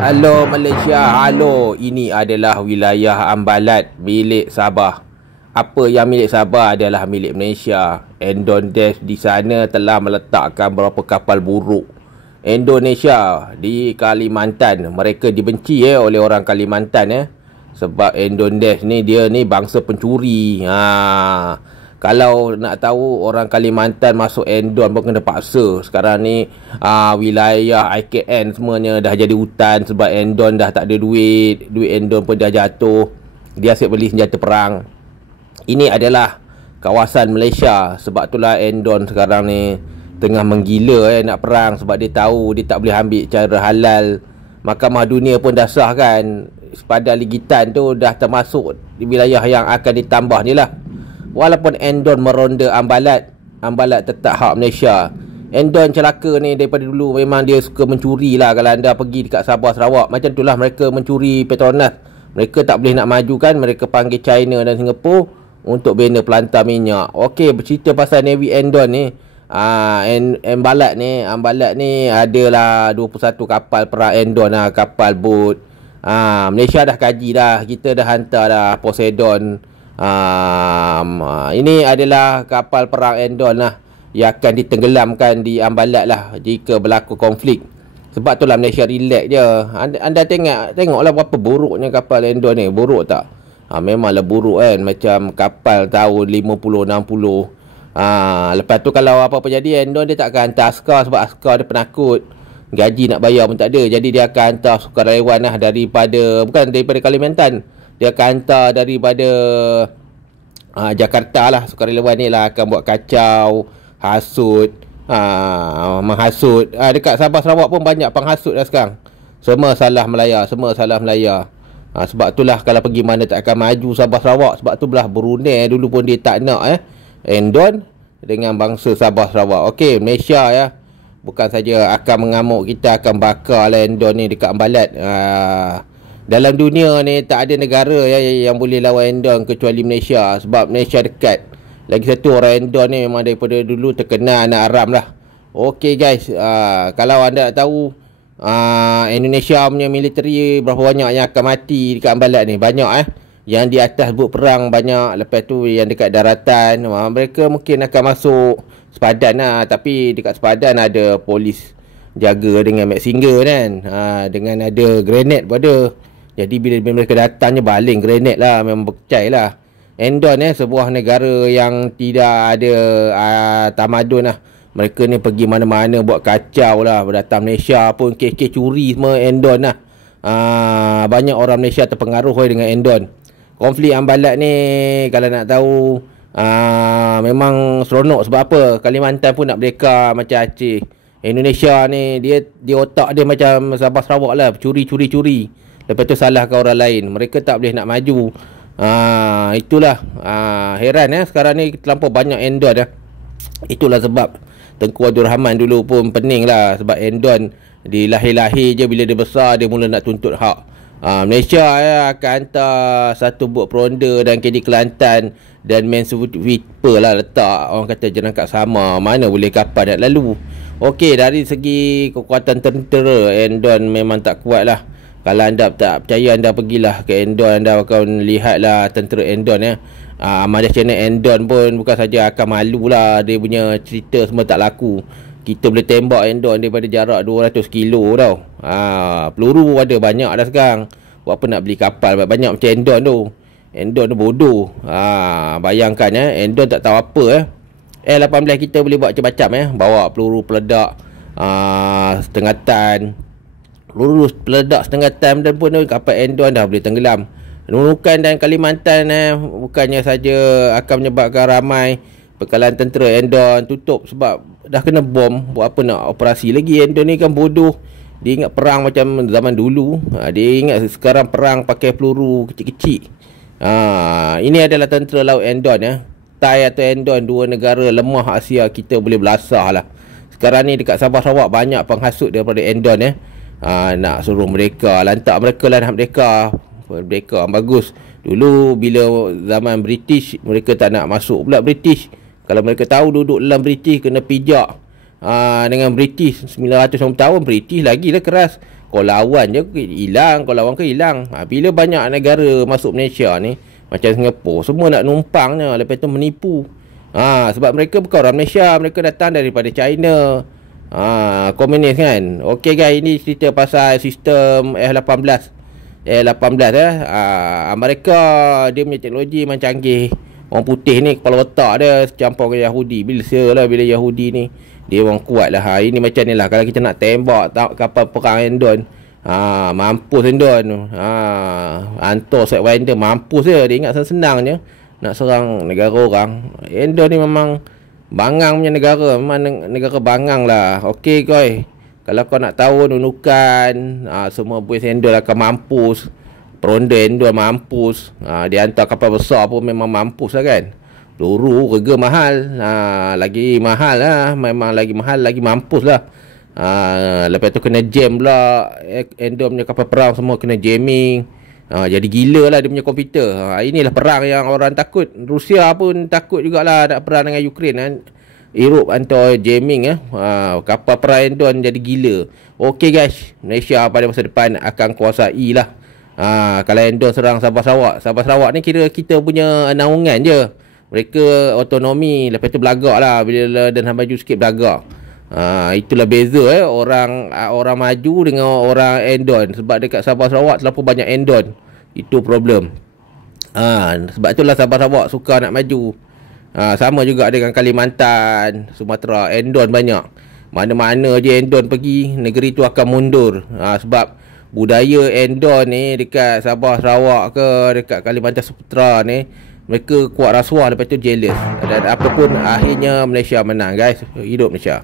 Halo Malaysia, halo. Ini adalah wilayah Ambalat milik Sabah. Apa yang milik Sabah adalah milik Malaysia. Endon Desk di sana telah meletakkan beberapa kapal buruk Indonesia di Kalimantan. Mereka dibenci oleh orang Kalimantan sebab Endon Desk ni dia ni bangsa pencuri. Kalau nak tahu orang Kalimantan masuk Endon pun kena paksa. Sekarang ni wilayah IKN semuanya dah jadi hutan sebab Endon dah tak ada duit. Duit Endon pun dah jatuh. Dia asyik beli senjata perang. Ini adalah kawasan Malaysia. Sebab itulah Endon sekarang ni tengah menggila nak perang. Sebab dia tahu dia tak boleh ambil cara halal. Mahkamah Dunia pun dah sahkan sepadan ligitan tu dah termasuk di wilayah yang akan ditambah ni lah. Walaupun Endon meronda Ambalat, Ambalat tetap hak Malaysia. Endon celaka ni daripada dulu memang dia suka mencuri lah. Kalau anda pergi dekat Sabah Sarawak, macam itulah mereka mencuri Petronas. Mereka tak boleh nak maju kan, mereka panggil China dan Singapura untuk bina pelantar minyak. Okey, bercerita pasal Navy Endon ni. Ambalat ni adalah 21 kapal perang Endon lah, kapal bot. Malaysia dah kaji dah, kita dah hantar dah Poseidon. Ini adalah kapal perang Endon lah yang akan ditenggelamkan di Ambalat lah jika berlaku konflik. Sebab itulah Malaysia relax je. Anda tengoklah berapa buruknya kapal Endon ni. Buruk tak? Memanglah buruk kan. Macam kapal tahun 50-60. Lepas tu kalau apa-apa jadi, Endon dia tak akan hantar askar sebab askar dia penakut. Gaji nak bayar pun tak ada. Jadi dia akan hantar sukarelawan lah bukan daripada Kalimantan. Dia akan hantar daripada Jakarta lah. Sukarelawan ni lah akan buat kacau, hasut, menghasut. Dekat Sabah Sarawak pun banyak penghasut dah sekarang. Semua salah Melaya. Sebab itulah kalau pergi mana tak akan maju Sabah Sarawak. Sebab tu belah Brunei dulu pun dia tak nak Endon dengan bangsa Sabah Sarawak. Okey, Malaysia bukan saja akan mengamuk, kita akan bakar lah Endon ni dekat Ambalat. Dalam dunia ni tak ada negara yang boleh lawan Endon kecuali Malaysia. Sebab Malaysia dekat. Lagi satu, orang Endon ni memang daripada dulu terkenal anak haram lah. Okey guys, kalau anda nak tahu Indonesia punya militeri berapa banyak yang akan mati dekat Ambalat ni. Banyak yang di atas bot perang banyak. Lepas tu yang dekat daratan, mereka mungkin akan masuk sepadan lah. Tapi dekat sepadan ada polis jaga dengan Max Singer kan. Dengan ada grenade pun ada. Jadi bila mereka datangnya baling grenade lah. Memang berkecai lah. Endon sebuah negara yang tidak ada tamadun lah. Mereka ni pergi mana-mana buat kacau lah. Datang Malaysia pun kes-kes curi semua Endon lah. Banyak orang Malaysia terpengaruh dengan Endon. Konflik Ambalat ni kalau nak tahu memang seronok. Sebab apa? Kalimantan pun nak merdeka macam Aceh. Indonesia ni dia otak dia macam Sabah Sarawak lah. Curi. Lepas tu salahkan orang lain. Mereka tak boleh nak maju. Itulah. Heran sekarang ni terlampau banyak Endon Itulah sebab Tengku Abdul Rahman dulu pun pening lah. Sebab Endon di lahir-lahir je, bila dia besar dia mula nak tuntut hak. Malaysia akan hantar satu bot peronda dan KD Kelantan dan main sweeper lah letak. Orang kata jerangkak sama. Mana boleh kapal nak lalu. Okey, dari segi kekuatan tentera, Endon memang tak kuat lah. Kalau anda tak percaya, anda pergilah ke Endon. Anda akan lihatlah tentera Endon Amadeus Channel Endon pun bukan saja akan malu lah. Dia punya cerita semua tak laku. Kita boleh tembak Endon daripada jarak 200 kilo tau. Peluru ada banyak dah sekarang. Buat apa nak beli kapal banyak macam Endon tu. Endon tu bodoh. Bayangkan Endon tak tahu apa L-18 kita boleh buat macam-macam Bawa peluru peledak setengah tan. Peluru peledak setengah tan dan pun kapal Endon dah boleh tenggelam. Nunukan dan Kalimantan bukannya saja akan menyebabkan ramai bekalan tentera Endon tutup sebab dah kena bom. Buat apa nak operasi lagi? Endon ni kan bodoh. Dia ingat perang macam zaman dulu. Dia ingat sekarang perang pakai peluru kecil-kecil. Ini adalah tentera laut Endon Thai atau Endon, dua negara lemah Asia kita boleh belasah lah. Sekarang ni dekat Sabah Sarawak banyak penghasut daripada Endon nak suruh mereka, lantak mereka lah nak merdeka. Bagus. Dulu bila zaman British, mereka tak nak masuk pula British. Kalau mereka tahu duduk dalam British kena pijak dengan British 990 tahun, British lagi lah keras. Kau lawan je hilang, kau lawan ke hilang. Bila banyak negara masuk Malaysia ni, macam Singapura, semua nak numpangnya, lepas tu menipu. Sebab mereka bukan orang Malaysia, mereka datang daripada China. Komunis kan. Okey guys, ini cerita pasal sistem F-18. Mereka dia punya teknologi memang canggih. Orang putih ni kepala otak dia campur dengan Yahudi. Bila Yahudi ni dia orang kuat lah. Ini macam ni lah, kalau kita nak tembak kapal perang Endon, mampus Endon. Hantar Sidewinder, mampus dia. Dia ingat senang je nak serang negara orang. Endon ni memang bangang punya negara. Memang negara bangang lah. Okey koi, kalau kau nak tahu nunukan, semua boys Endon akan mampus. Peronda Endon mampus. Dia hantar kapal besar pun memang mampus lah kan. Peluru harga mahal. Lagi mahal lah. Memang lagi mahal, lagi mampus lah. Lepas tu kena jam pula. Endon punya kapal perang semua kena jamming. Jadi gila lah dia punya komputer. Inilah perang yang orang takut. Rusia pun takut jugalah nak perang dengan Ukraine kan. Europe hantar jamming kapal perang Endon jadi gila. Okey guys, Malaysia pada masa depan akan kuasai lah. Kalau Endon serang Sabah Sarawak ni kira kita punya naungan je. Mereka otonomi, lepas tu belagak lah. Bila dan maju sikit belagak. Itulah beza orang maju dengan orang Endon. Sebab dekat Sabah Sarawak terlalu banyak Endon. Itu problem. Sebab itulah Sabah Sarawak suka nak maju. Sama juga dengan Kalimantan, Sumatera, Endon banyak. Mana-mana je Endon pergi, negeri tu akan mundur. Sebab budaya Endon ni dekat Sabah Sarawak ke dekat Kalimantan Sumatera ni, mereka kuat rasuah, lepas tu jealous. Dan apapun akhirnya Malaysia menang guys. Hidup Malaysia.